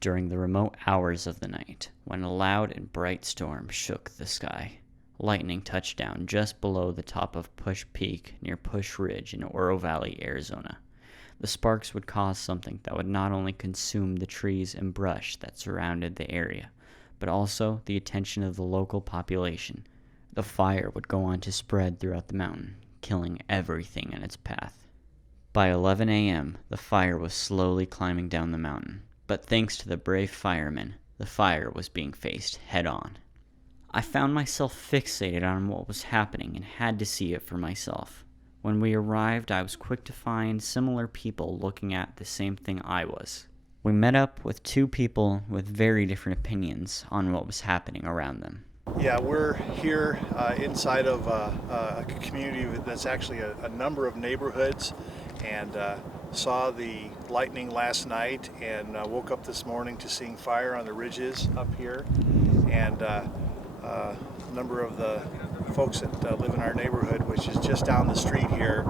During the remote hours of the night, when a loud and bright storm shook the sky, lightning touched down just below the top of Push Peak near Push Ridge in Oro Valley, Arizona. The sparks would cause something that would not only consume the trees and brush that surrounded the area, but also the attention of the local population. The fire would go on to spread throughout the mountain, killing everything in its path. By 11 a.m., the fire was slowly climbing down the mountain. But thanks to the brave firemen, the fire was being faced head-on. I found myself fixated on what was happening and had to see it for myself. When we arrived, I was quick to find similar people looking at the same thing I was. We met up with two people with very different opinions on what was happening around them. Yeah, we're here inside of a community that's actually a number of neighborhoods, and saw the lightning last night and woke up this morning to seeing fire on the ridges up here. And a number of the folks that live in our neighborhood, which is just down the street here,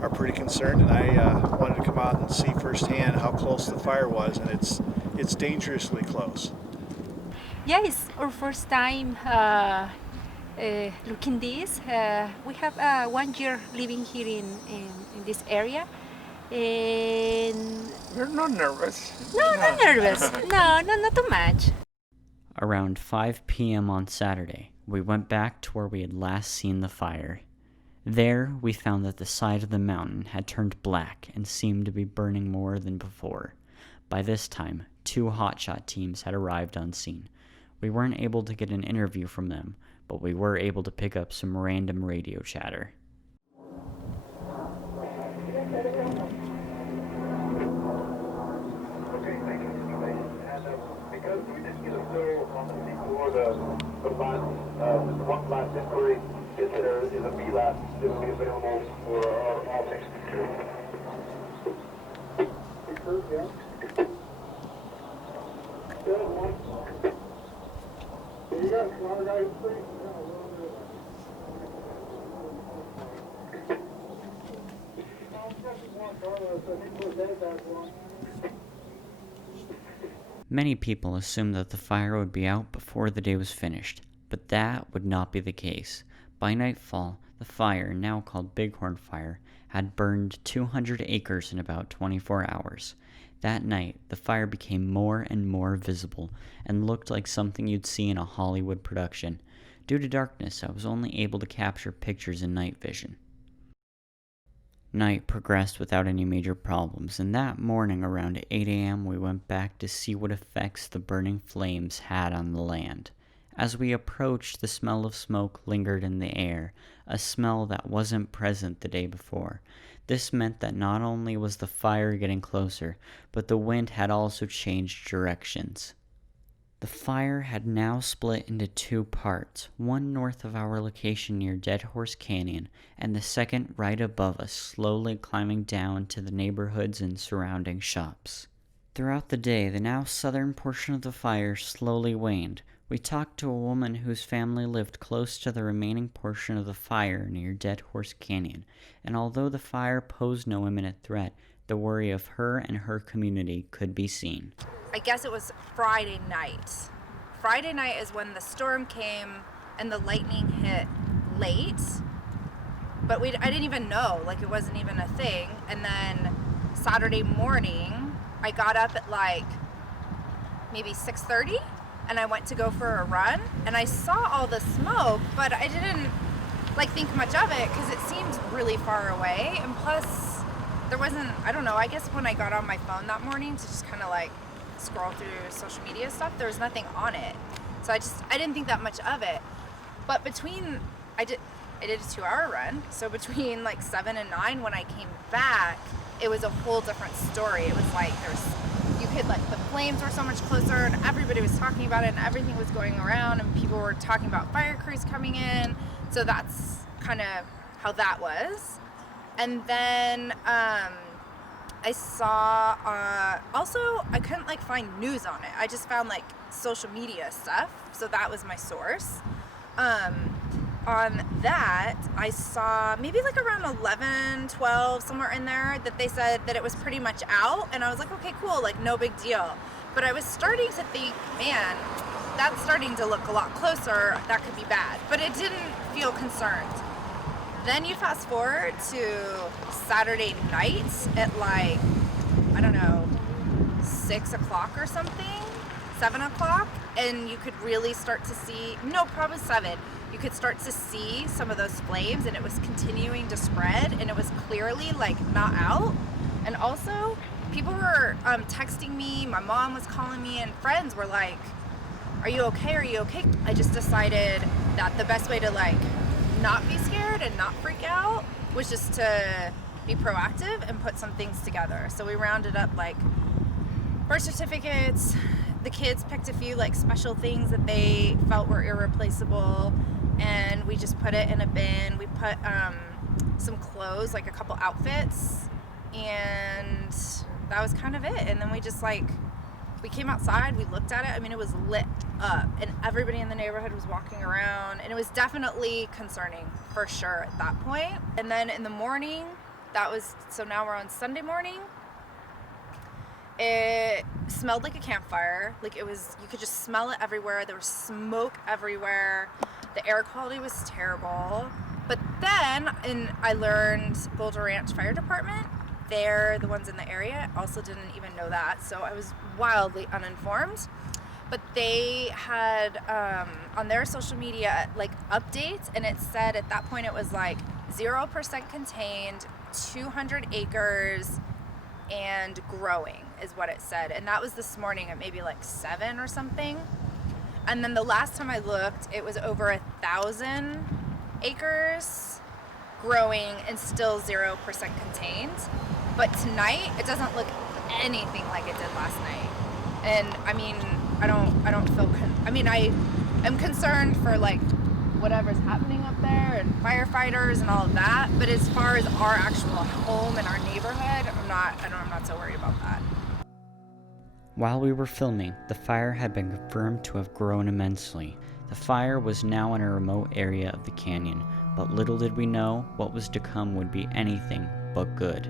are pretty concerned. And I wanted to come out and see firsthand how close the fire was, and it's dangerously close. Yeah, it's our first time looking this. We have 1 year living here in this area. And you're not nervous? No, not nervous. No, not too much. Around 5 p.m. on Saturday, we went back to where we had last seen the fire. There, we found that the side of the mountain had turned black and seemed to be burning more than before. By this time, 2 hotshot teams had arrived on scene. We weren't able to get an interview from them, but we were able to pick up some random radio chatter. One last inquiry is that there is a VLAT that will be available for all 62. You got some other guys, please? Many people assumed that the fire would be out before the day was finished, but that would not be the case. By nightfall, the fire, now called Bighorn Fire, had burned 200 acres in about 24 hours. That night, the fire became more and more visible and looked like something you'd see in a Hollywood production. Due to darkness, I was only able to capture pictures in night vision. Night progressed without any major problems, and that morning around 8 a.m. we went back to see what effects the burning flames had on the land. As we approached, the smell of smoke lingered in the air, a smell that wasn't present the day before. This meant that not only was the fire getting closer, but the wind had also changed directions. The fire had now split into 2 parts, one north of our location near Dead Horse Canyon, and the second right above us, slowly climbing down to the neighborhoods and surrounding shops. Throughout the day, the now southern portion of the fire slowly waned. We talked to a woman whose family lived close to the remaining portion of the fire near Dead Horse Canyon, and although the fire posed no imminent threat, the worry of her and her community could be seen. I guess it was Friday night. Friday night is when the storm came and the lightning hit late, but I didn't even know, like it wasn't even a thing. And then Saturday morning, I got up at like maybe 6:30 and I went to go for a run and I saw all the smoke, but I didn't like think much of it because it seemed really far away. And plus there wasn't, I don't know, I guess when I got on my phone that morning to just kind of like scroll through social media stuff, there was nothing on it. So I didn't think that much of it. But I did a 2-hour run. So between like 7 and 9 when I came back, it was a whole different story. It was like you the flames were so much closer, and everybody was talking about it, and everything was going around, and people were talking about fire crews coming in. So that's kind of how that was. And then I saw, also I couldn't like find news on it. I just found like social media stuff. So that was my source. On that, I saw maybe like around 11, 12, somewhere in there, that they said that it was pretty much out. And I was like, okay, cool, like no big deal. But I was starting to think, man, that's starting to look a lot closer. That could be bad. But it didn't feel concerned. Then you fast forward to Saturday night at like, I don't know, 6 o'clock or something, 7 o'clock, and you could really start to see, no, probably 7, you could start to see some of those flames, and it was continuing to spread, and it was clearly like not out. And also, people were texting me, my mom was calling me, and friends were like, are you okay, are you okay? I just decided that the best way to like not be scared and not freak out was just to be proactive and put some things together. So we rounded up like birth certificates. The kids picked a few like special things that they felt were irreplaceable, and we just put it in a bin. We put some clothes, like a couple outfits, and that was kind of it. And then we just like, we came outside, we looked at it. I mean, it was lit up, and everybody in the neighborhood was walking around, and it was definitely concerning for sure at that point. And then in the morning, so now we're on Sunday morning, it smelled like a campfire. Like it was, you could just smell it everywhere. There was smoke everywhere. The air quality was terrible. But then, I learned Boulder Ranch Fire Department, they're the ones in the area. Also didn't even know that, so I was wildly uninformed. But they had on their social media like updates, and it said at that point it was like 0% contained, 200 acres, and growing is what it said. And that was this morning at maybe like 7 or something. And then the last time I looked, it was over 1,000 acres, growing, and still 0% contained. But tonight, it doesn't look anything like it did last night. And I mean, I don't feel, I am concerned for like whatever's happening up there and firefighters and all of that. But as far as our actual home and our neighborhood, I'm not so worried about that. While we were filming, the fire had been confirmed to have grown immensely. The fire was now in a remote area of the canyon, but little did we know what was to come would be anything but good.